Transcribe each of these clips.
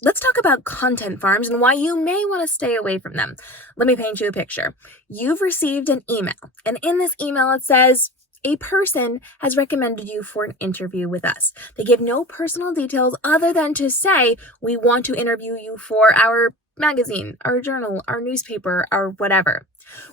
Let's talk about content farms and why you may want to stay away from them. Let me paint you a picture. You've received an email, and in this email it says, a person has recommended you for an interview with us. They give no personal details other than to say, we want to interview you for our magazine, our journal, our newspaper, our whatever.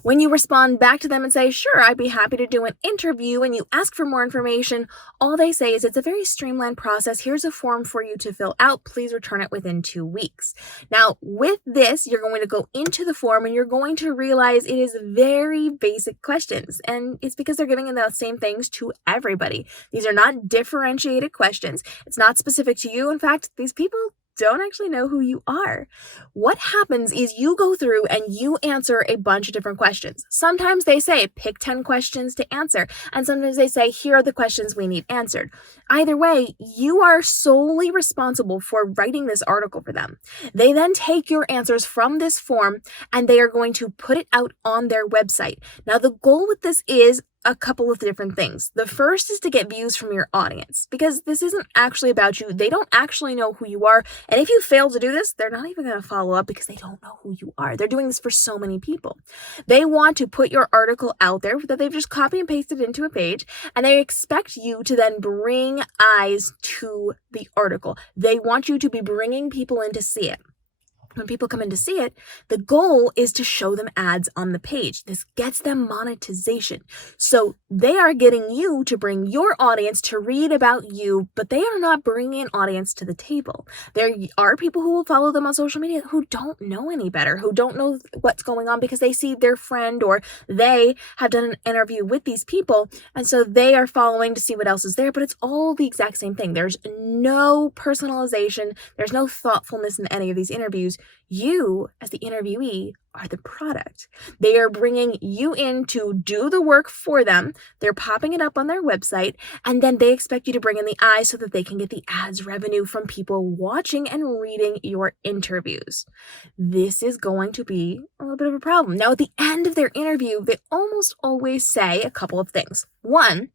When you respond back to them and say, sure, I'd be happy to do an interview, and you ask for more information, all they say is it's a very streamlined process. Here's a form for you to fill out. Please return it within 2 weeks. Now, with this, you're going to go into the form and you're going to realize it is very basic questions. And it's because they're giving the same things to everybody. These are not differentiated questions. It's not specific to you. In fact, these people don't actually know who you are. What happens is you go through and you answer a bunch of different questions. Sometimes they say, pick 10 questions to answer. And sometimes they say, here are the questions we need answered. Either way, you are solely responsible for writing this article for them. They then take your answers from this form and they are going to put it out on their website. Now, the goal with this is a couple of different things. The first is to get views from your audience, because this isn't actually about you. They don't actually know who you are. And if you fail to do this, they're not even going to follow up because they don't know who you are. They're doing this for so many people. They want to put your article out there that they've just copy and pasted into a page, and they expect you to then bring eyes to the article. They want you to be bringing people in to see it. When people come in to see it, the goal is to show them ads on the page. This gets them monetization. So they are getting you to bring your audience to read about you, but they are not bringing an audience to the table. There are people who will follow them on social media who don't know any better, who don't know what's going on because they see their friend or they have done an interview with these people. And so they are following to see what else is there, but it's all the exact same thing. There's no personalization. There's no thoughtfulness in any of these interviews. You, as the interviewee, are the product. They are bringing you in to do the work for them. They're popping it up on their website, and then they expect you to bring in the eyes so that they can get the ads revenue from people watching and reading your interviews. This is going to be a little bit of a problem. Now, at the end of their interview, they almost always say a couple of things. One,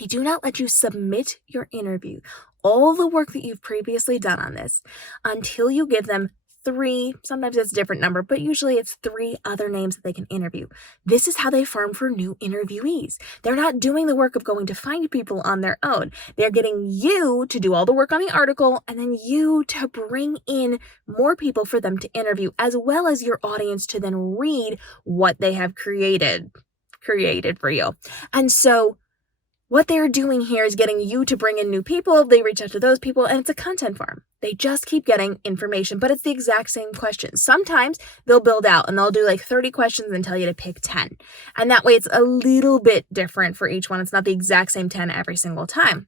they do not let you submit your interview, all the work that you've previously done on this, until you give them 3, sometimes it's a different number, but usually it's 3 other names that they can interview. This is how they farm for new interviewees. They're not doing the work of going to find people on their own. They're getting you to do all the work on the article and then you to bring in more people for them to interview, as well as your audience to then read what they have created for you. And so what they're doing here is getting you to bring in new people. They reach out to those people, and it's a content farm. They just keep getting information, but it's the exact same questions. Sometimes they'll build out and they'll do like 30 questions and tell you to pick 10. And that way it's a little bit different for each one. It's not the exact same 10 every single time.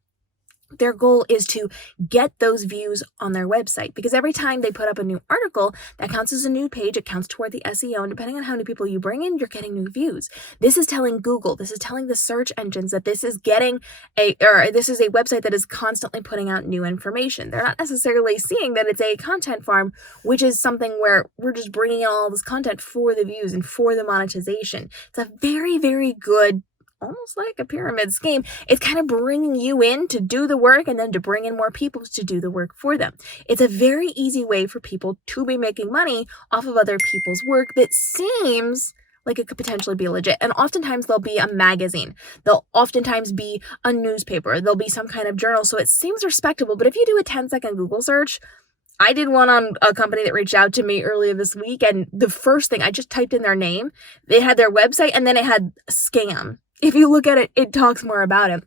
Their goal is to get those views on their website, because every time they put up a new article, that counts as a new page. It counts toward the SEO, and depending on how many people you bring in, you're getting new views. This is telling Google, this is telling the search engines that this is this is a website that is constantly putting out new information. They're not necessarily seeing that it's a content farm, which is something where we're just bringing in all this content for the views and for the monetization. It's a very, very good, almost like a pyramid scheme. It's kind of bringing you in to do the work and then to bring in more people to do the work for them. It's a very easy way for people to be making money off of other people's work that seems like it could potentially be legit. And oftentimes there'll be a magazine. There'll oftentimes be a newspaper. There'll be some kind of journal. So it seems respectable. But if you do a 10-second Google search, I did one on a company that reached out to me earlier this week, and the first thing, I just typed in their name. They had their website, and then it had scam. If you look at it, it talks more about it.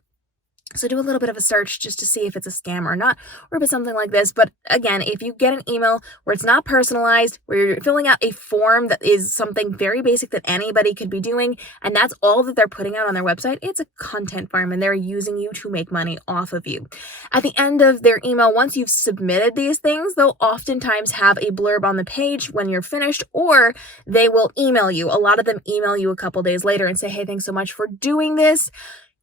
So do a little bit of a search just to see if it's a scam or not, or if it's something like this. But again, if you get an email where it's not personalized, where you're filling out a form that is something very basic that anybody could be doing, and that's all that they're putting out on their website, it's a content farm, and they're using you to make money off of you. At the end of their email, once you've submitted these things, they'll oftentimes have a blurb on the page when you're finished, or they will email you. A lot of them email you a couple days later and say, hey, thanks so much for doing this.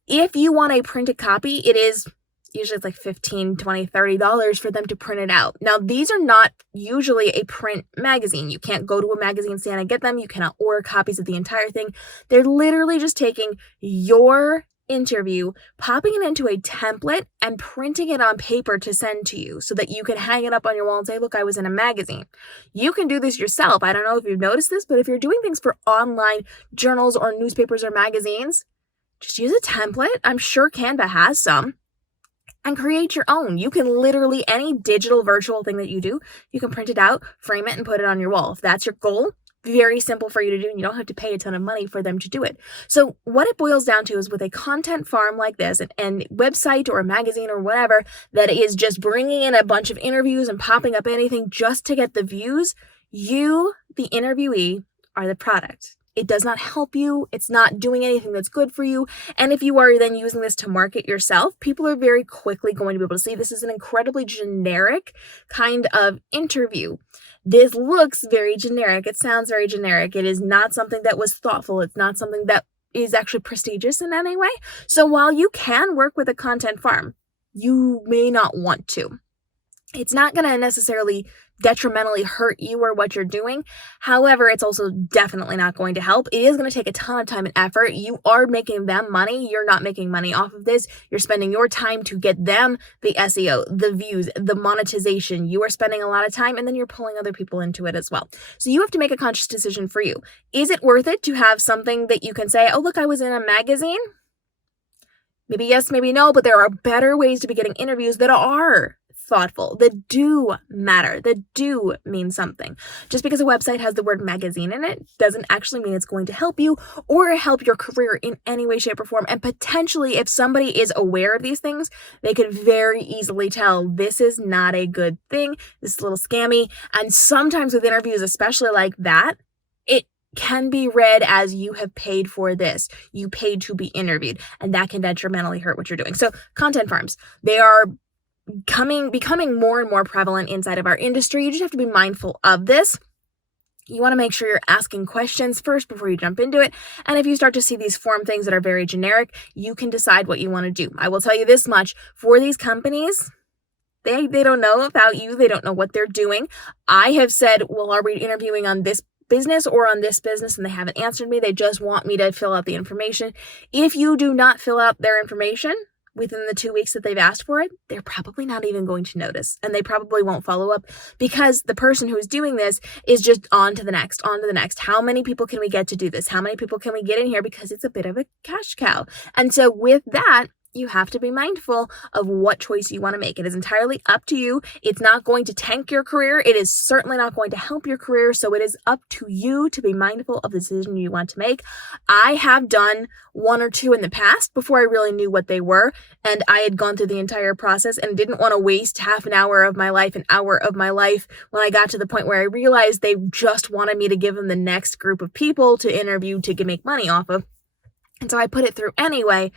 If you want a printed copy, it is usually it's like $15, $20, $30 for them to print it out. Now, these are not usually a print magazine. You can't go to a magazine stand and get them. You cannot order copies of the entire thing. They're literally just taking your interview, popping it into a template and printing it on paper to send to you so that you can hang it up on your wall and say, look, I was in a magazine. You can do this yourself. I don't know if you've noticed this, but if you're doing things for online journals or newspapers or magazines, just use a template. I'm sure Canva has some. And create your own. You can literally, any digital virtual thing that you do, you can print it out, frame it, and put it on your wall. If that's your goal, very simple for you to do, and you don't have to pay a ton of money for them to do it. So what it boils down to is with a content farm like this, and website or a magazine or whatever that is just bringing in a bunch of interviews and popping up anything just to get the views, you, the interviewee, are the product. It does not help you. It's not doing anything that's good for you. And if you are then using this to market yourself, people are very quickly going to be able to see this is an incredibly generic kind of interview. This looks very generic. It sounds very generic. It is not something that was thoughtful. It's not something that is actually prestigious in any way. So while you can work with a content farm, you may not want to. It's not going to necessarily detrimentally hurt you or what you're doing. However, it's also definitely not going to help. It is going to take a ton of time and effort. You are making them money. You're not making money off of this. You're spending your time to get them the SEO, the views, the monetization. You are spending a lot of time, and then you're pulling other people into it as well. So you have to make a conscious decision for you. Is it worth it to have something that you can say, oh, look, I was in a magazine? Maybe yes, maybe no, but there are better ways to be getting interviews that are thoughtful, that do matter, that do mean something. Just because a website has the word magazine in it doesn't actually mean it's going to help you or help your career in any way, shape, or form. And potentially, if somebody is aware of these things, they could very easily tell this is not a good thing, this is a little scammy. And sometimes with interviews, especially like that, it can be read as you have paid for this. You paid to be interviewed, and that can detrimentally hurt what you're doing. So content farms, they are becoming more and more prevalent inside of our industry. You just have to be mindful of this. You want to make sure you're asking questions first before you jump into it. And if you start to see these form things that are very generic, you can decide what you want to do. I will tell you this much. For these companies, they don't know about you. They don't know what they're doing. I have said, well, are we interviewing on this business or on this business? And they haven't answered me. They just want me to fill out the information. If you do not fill out their information within the 2 weeks that they've asked for it, they're probably not even going to notice, and they probably won't follow up because the person who's doing this is just on to the next. How many people can we get to do this? How many people can we get in here? Because it's a bit of a cash cow. And so with that, you have to be mindful of what choice you want to make. It is entirely up to you. It's not going to tank your career. It is certainly not going to help your career. So it is up to you to be mindful of the decision you want to make. I have done one or two in the past before I really knew what they were. And I had gone through the entire process and didn't want to waste half an hour of my life when I got to the point where I realized they just wanted me to give them the next group of people to interview to make money off of. And so I put it through anyway.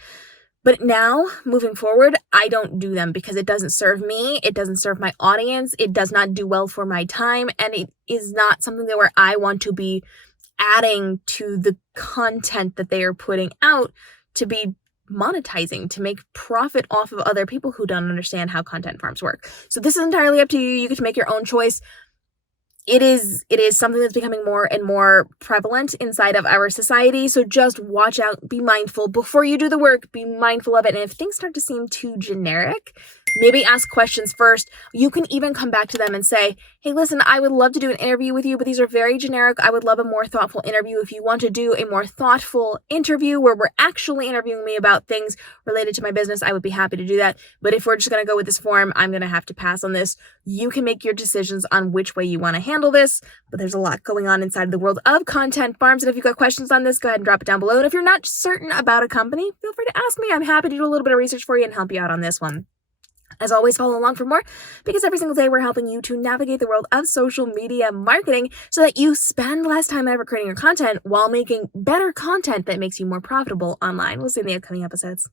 But now, moving forward, I don't do them because it doesn't serve me. It doesn't serve my audience. It does not do well for my time. And it is not something that where I want to be adding to the content that they are putting out to be monetizing, to make profit off of other people who don't understand how content farms work. So this is entirely up to you. You get to make your own choice. It is something that's becoming more and more prevalent inside of our society. So just watch out, be mindful before you do the work, be mindful of it. And if things start to seem too generic, maybe ask questions first. You can even come back to them and say, hey, listen, I would love to do an interview with you, but these are very generic. I would love a more thoughtful interview. If you want to do a more thoughtful interview where we're actually interviewing me about things related to my business, I would be happy to do that. But if we're just going to go with this form, I'm going to have to pass on this. You can make your decisions on which way you want to handle this, but there's a lot going on inside the world of content farms. And if you've got questions on this, go ahead and drop it down below. And if you're not certain about a company, feel free to ask me. I'm happy to do a little bit of research for you and help you out on this one. As always, follow along for more because every single day we're helping you to navigate the world of social media marketing so that you spend less time ever creating your content while making better content that makes you more profitable online. We'll see you in the upcoming episodes.